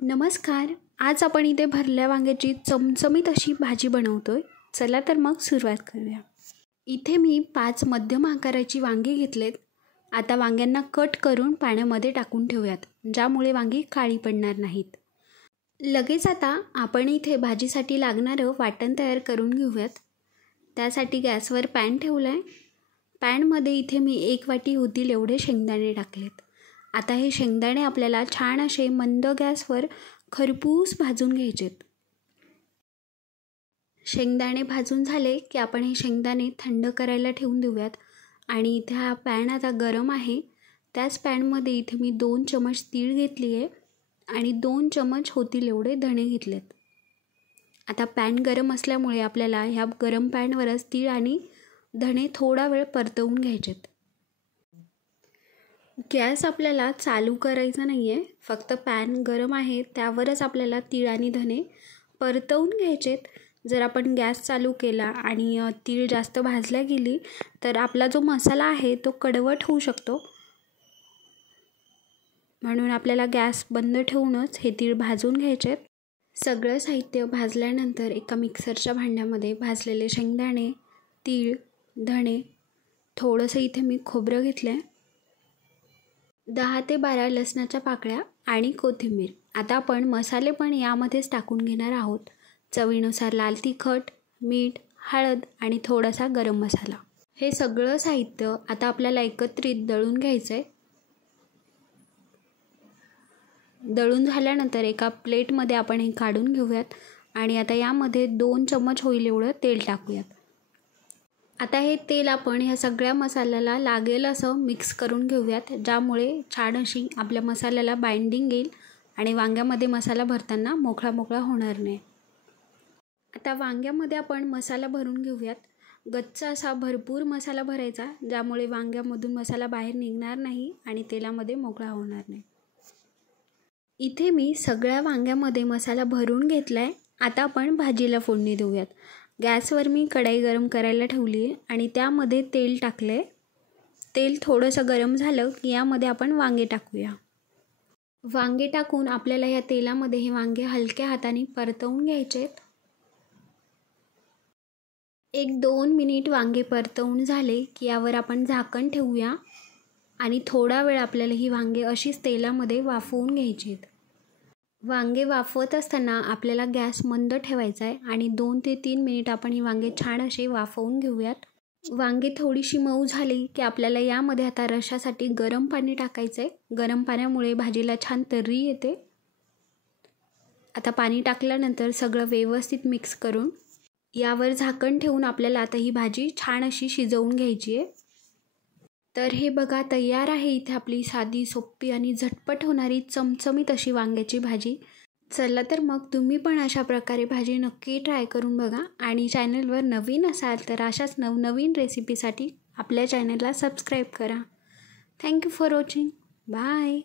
नमस्कार. आज आपण इथे भरल्या वांग्याची चमचमीत अशी भाजी बनवतोय. चला तर मग सुरुवात करूया. इथे मी 5 मध्यम आकाराची वांगी घेतलेत. आता वांग्यांना कट करून पाण्यामध्ये टाकून ठेवूयात, ज्यामुळे वांगी काळी पडणार नाहीत. लगेच आता आपण इथे भाजीसाठी लागणारं वाटण तयार करून घेऊयात. त्यासाठी गॅसवर पॅन ठेवला आहे. पॅनमध्ये इथे मी 1 वाटी होतील एवढे शेंगदाणे टाकलेत. आता हे शेंगदाणे आपल्याला छान असे मंद गॅसवर खरपूस भाजून घ्यायचेत. शेंगदाणे भाजून झाले की आपण हे शेंगदाणे थंड करायला ठेवून देऊयात. आणि इथे हा पॅन आता गरम आहे. त्याच पॅनमध्ये इथे मी 2 चमच तीळ घेतली आहे आणि 2 चमच होतील एवढे धणे घेतलेत. आता पॅन गरम असल्यामुळे आपल्याला ह्या गरम पॅनवरच तीळ आणि धणे थोडा वेळ परतवून घ्यायचेत. गॅस आपल्याला चालू करायचा नाही आहे, फक्त पॅन गरम आहे त्यावरच आपल्याला तीळ आणि धणे परतवून घ्यायचेत. जर आपण गॅस चालू केला आणि तीळ जास्त भाजल्या गेली तर आपला जो मसाला आहे तो कडवट होऊ शकतो. म्हणून आपल्याला गॅस बंद ठेवूनच हे तीळ भाजून घ्यायचेत. सगळं साहित्य भाजल्यानंतर एका मिक्सरच्या भांड्यामध्ये भाजलेले शेंगदाणे, तीळ, धणे, थोडंसं इथे मी खोबरं घेतलं आहे, 10 ते 12 लसणाच्या पाकळ्या आणि कोथिंबीर. आता आपण मसाले पण यामध्येच टाकून घेणार आहोत. चवीनुसार लाल तिखट, मीठ, हळद आणि थोडासा गरम मसाला. हे सगळं साहित्य आता आपल्याला एकत्रित दळून घ्यायचं आहे. दळून झाल्यानंतर एका प्लेटमध्ये आपण हे काढून घेऊयात आणि आता यामध्ये 2 चमच होईल एवढं तेल टाकूयात. आता हे तेल आपण ह्या सगळ्या मसाल्याला लागेल असं मिक्स करून घेऊयात, ज्यामुळे छान अशी आपल्या मसाल्याला बाइंडिंग येईल आणि वांग्यामध्ये मसाला भरताना मोकळा मोकळा होणार नाही. आता वांग्यामध्ये आपण मसाला भरून घेऊयात. गच्च असा भरपूर मसाला भरायचा, ज्यामुळे वांग्यामधून मसाला बाहेर निघणार नाही आणि तेलामध्ये मोकळा होणार नाही. इथे मी सगळ्या वांग्यामध्ये मसाला भरून घेतला आहे. आता आपण भाजीला फोडणी देऊयात. गॅसवर मी कढई गरम करायला ठेवली आहे आणि त्यामध्ये तेल टाकलं आहे. तेल थोडंसं गरम झालं की यामध्ये आपण वांगे टाकूया. वांगे टाकून आपल्याला या तेलामध्ये हे वांगे हलक्या हाताने परतवून घ्यायचे. 1-2 मिनिट वांगे परतवून झाले की यावर आपण झाकण ठेवूया आणि थोडा वेळ आपल्याला ही वांगे अशीच तेलामध्ये वाफवून घ्यायची आहेत. वांगे वाफवत असताना आपल्याला गॅस मंद ठेवायचा आहे आणि 2 ते 3 मिनिट आपण ही वांगे छान असे वाफवून घेऊयात. वांगे थोडीशी मऊ झाली की आपल्याला यामध्ये आता रशासाठी गरम पाणी टाकायचं आहे. गरम पाण्यामुळे भाजीला छान तर्री येते. आता पाणी टाकल्यानंतर सगळं व्यवस्थित मिक्स करून यावर झाकण ठेवून आपल्याला आता ही भाजी छान अशी शिजवून घ्यायची आहे. तर हे बघा तयार आहे इथे आपली साधी, सोपी आणि झटपट होणारी चमचमीत अशी वांग्याची भाजी. चला तर मग तुम्ही पण अशा प्रकारे भाजी नक्की ट्राय करून बघा आणि चॅनलवर नवीन असाल तर अशाच नवनवीन रेसिपीसाठी आपल्या चॅनलला सबस्क्राईब करा. Thank you for watching. बाय.